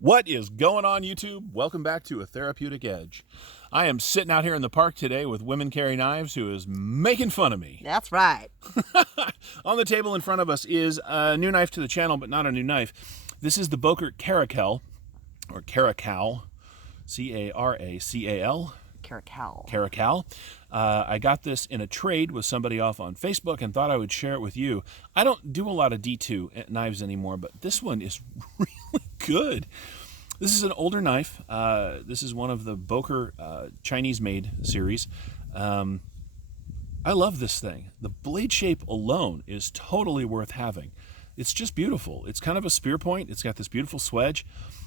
What is going on, YouTube? Welcome back to A Therapeutic Edge. I am sitting out here in the park today with Women Carry Knives, who is making fun of me. That's right. On the table in front of us is a new knife to the channel, but not a new knife. This is the Boker Caracal, or Caracal, C-A-R-A-C-A-L. Caracal. Caracal. I got this in a trade with somebody off on Facebook and thought I would share it with you. I don't do a lot of D2 knives anymore, but this one is really good. This is an older knife. This is one of the Boker Chinese-made series. I love this thing. The blade shape alone is totally worth having. It's just beautiful. It's kind of a spear point. It's got this beautiful swedge.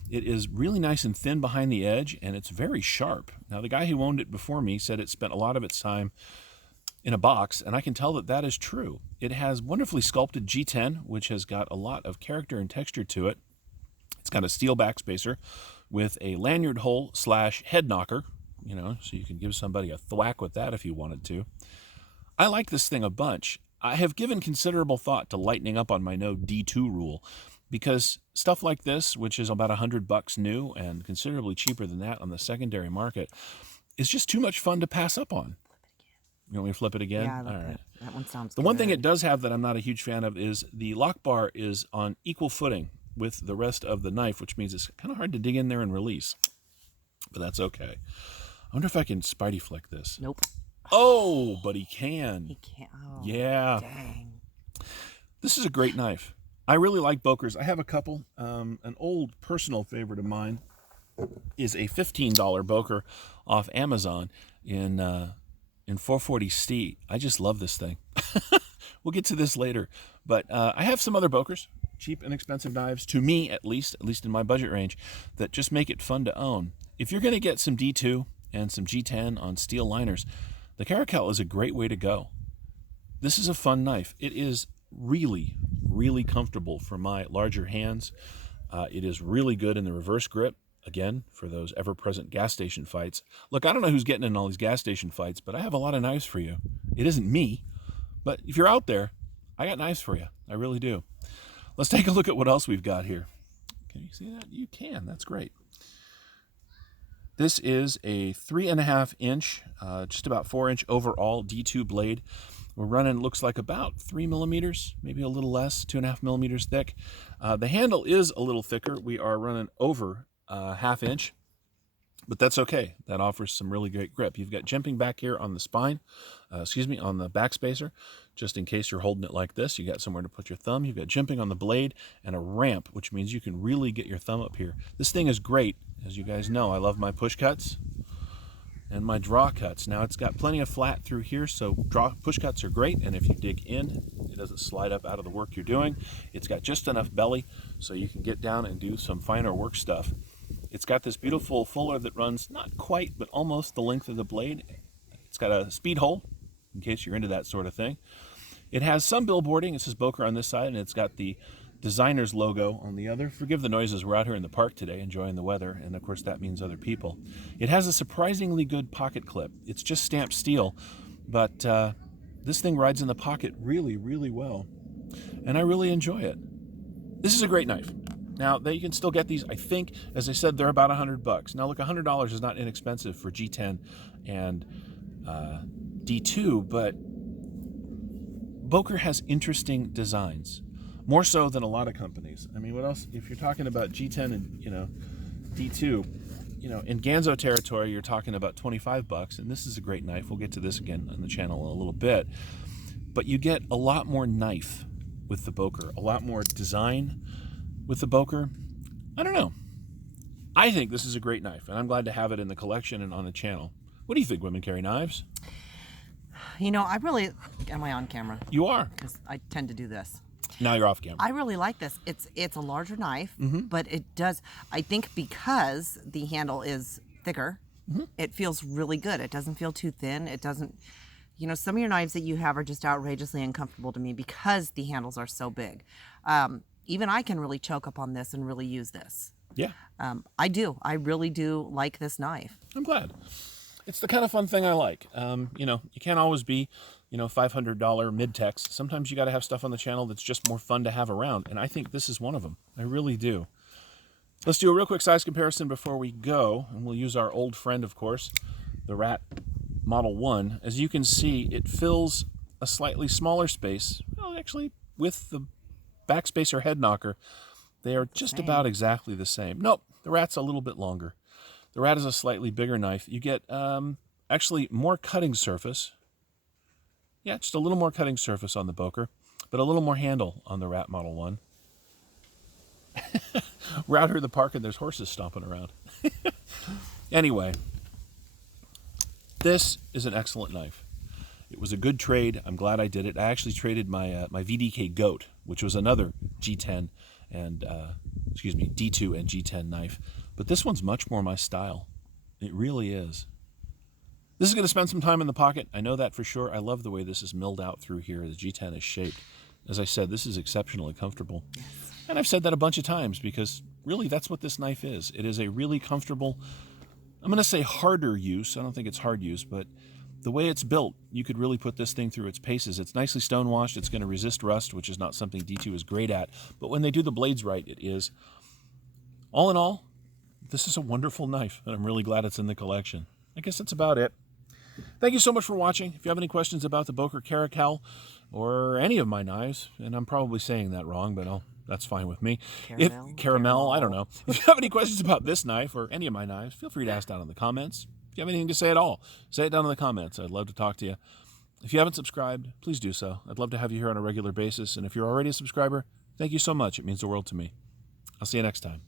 It is really nice and thin behind the edge, and it's very sharp. Now, the guy who owned it before me said it spent a lot of its time in a box, and I can tell that that is true. It has wonderfully sculpted G10, which has got a lot of character and texture to it. It's got a steel backspacer with a lanyard hole / head knocker, so you can give somebody a thwack with that if you wanted to. I like this thing a bunch. I have given considerable thought to lightening up on my no D2 rule, because stuff like this, which is about $100 new and considerably cheaper than that on the secondary market, is just too much fun to pass up on. You want me to flip it again? Yeah, I like All right. that one sounds The good. one thing it does have that I'm not a huge fan of is the lock bar is on equal footing with the rest of the knife, which means it's kind of hard to dig in there and release. But that's okay. I wonder if I can Spidey flick this. Nope. Oh, but he can. He can't. Oh, Yeah. dang. This is a great knife. I really like Bokers. I have a couple. An old personal favorite of mine is a $15 Boker off Amazon in 440C. I just love this thing. We'll get to this later. But I have some other Bokers, cheap, inexpensive knives, to me at least in my budget range, that just make it fun to own. If you're going to get some D2 and some G10 on steel liners, the Caracal is a great way to go. This is a fun knife. It is really, really comfortable for my larger hands. It is really good in the reverse grip, again, for those ever-present gas station fights. Look, I don't know who's getting in all these gas station fights, but I have a lot of knives for you. It isn't me, but if you're out there, I got knives for you. I really do. Let's take a look at what else we've got here. Can you see that? You can. That's great. This is a 3.5 inch, just about 4 inch overall D2 blade. We're running, looks like about 3 millimeters, maybe a little less, 2.5 millimeters thick. The handle is a little thicker. We are running over ½ inch, but that's okay. That offers some really great grip. You've got jimping back here on the spine, on the backspacer, just in case you're holding it like this. You got somewhere to put your thumb. You've got jimping on the blade and a ramp, which means you can really get your thumb up here. This thing is great. As you guys know, I love my push cuts and my draw cuts. Now, it's got plenty of flat through here, so push cuts are great, and if you dig in, it doesn't slide up out of the work you're doing. It's got just enough belly so you can get down and do some finer work stuff. It's got this beautiful fuller that runs not quite, but almost the length of the blade. It's got a speed hole, in case you're into that sort of thing. It has some billboarding. It says Boker on this side, and it's got the designer's logo on the other. Forgive the noises. We're out here in the park today enjoying the weather, and of course that means other people. It has a surprisingly good pocket clip. It's just stamped steel, but this thing rides in the pocket really, really well, and I really enjoy it. This is a great knife. Now, you can still get these, I think, as I said, they're about $100. Now, look, $100 is not inexpensive for G10 and D2, but Boker has interesting designs. More so than a lot of companies. I mean, what else? If you're talking about G10 and, D2, in Ganzo territory, you're talking about $25, and this is a great knife. We'll get to this again on the channel in a little bit. But you get a lot more knife with the Boker, a lot more design with the Boker. I don't know. I think this is a great knife, and I'm glad to have it in the collection and on the channel. What do you think, Women Carry Knives? Am I on camera? You are. Because I tend to do this. Now you're off camera. I really like this. It's a larger knife, but it does, I think because the handle is thicker, it feels really good. It doesn't feel too thin. It doesn't, some of your knives that you have are just outrageously uncomfortable to me because the handles are so big. Even I can really choke up on this and really use this. Yeah. I do. I really do like this knife. I'm glad. It's the kind of fun thing I like. You can't always be, $500 mid-techs. Sometimes you got to have stuff on the channel that's just more fun to have around, and I think this is one of them. I really do. Let's do a real quick size comparison before we go, and we'll use our old friend, of course, the Rat Model 1. As you can see, it fills a slightly smaller space. Well, actually, with the backspacer head knocker, they are just about exactly the same. Nope, the Rat's a little bit longer. The Rat is a slightly bigger knife. You get actually more cutting surface. Yeah, just a little more cutting surface on the Boker, but a little more handle on the Rat Model 1. We're out here in the park and there's horses stomping around. Anyway, this is an excellent knife. It was a good trade. I'm glad I did it. I actually traded my my VDK Goat, which was another G10 and D2 and G10 knife. But this one's much more my style. It really is. This is going to spend some time in the pocket. I know that for sure. I love the way this is milled out through here. The G10 is shaped. As I said, this is exceptionally comfortable. And I've said that a bunch of times because really that's what this knife is. It is a really comfortable, I'm going to say harder use. I don't think it's hard use, but the way it's built, you could really put this thing through its paces. It's nicely stonewashed. It's going to resist rust, which is not something D2 is great at. But when they do the blades right, it is. All in all, this is a wonderful knife, and I'm really glad it's in the collection. I guess that's about it. Thank you so much for watching. If you have any questions about the Boker Caracal or any of my knives, and I'm probably saying that wrong, but that's fine with me. Caramel, I don't know. If you have any questions about this knife or any of my knives, feel free to ask down in the comments. If you have anything to say at all, say it down in the comments. I'd love to talk to you. If you haven't subscribed, please do so. I'd love to have you here on a regular basis. And if you're already a subscriber, thank you so much. It means the world to me. I'll see you next time.